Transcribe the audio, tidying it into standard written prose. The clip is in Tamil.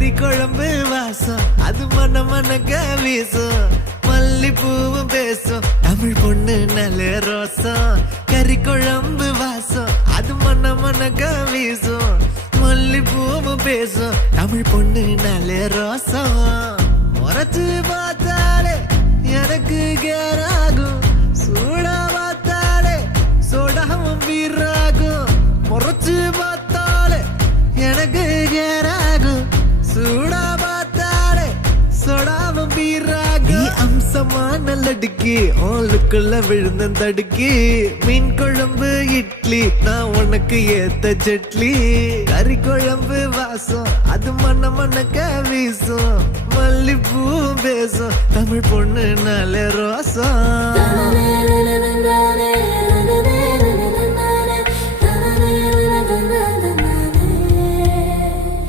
கறி குழம்பு வாசம் அது மன மனக்க வீசும் மல்லிப்பூவும் பேசும் தமிழ் பொண்ணு நல்ல ரோசம் கறி குழம்பு வாசம் அது மன மனக்க வீசும் மல்லிப்பூவும் பேசும் தமிழ் பொண்ணு நல்ல ரோசம் முறைச்சு பார்த்தாலே எனக்கு கேராகும் சூடா பார்த்தாலே சோடாவும் வீராகும் முறைச்சு பார்த்தாலே எனக்கு கேராகும் சூடா பார்த்தாலே சோடாவும் வீராகும் அம்சமான லடுக்கி ஆளுக்குள்ள விழுந்த தடுக்கி மீன் குழம்பு இட்லி நான் உனக்கு ஏத்த சட்லி கறி குழம்பு வாசம் அது மன மனக்க வீசும் மல்லிப்பூ பேசும் தமிழ் பொண்ணு நல்ல ரோசம்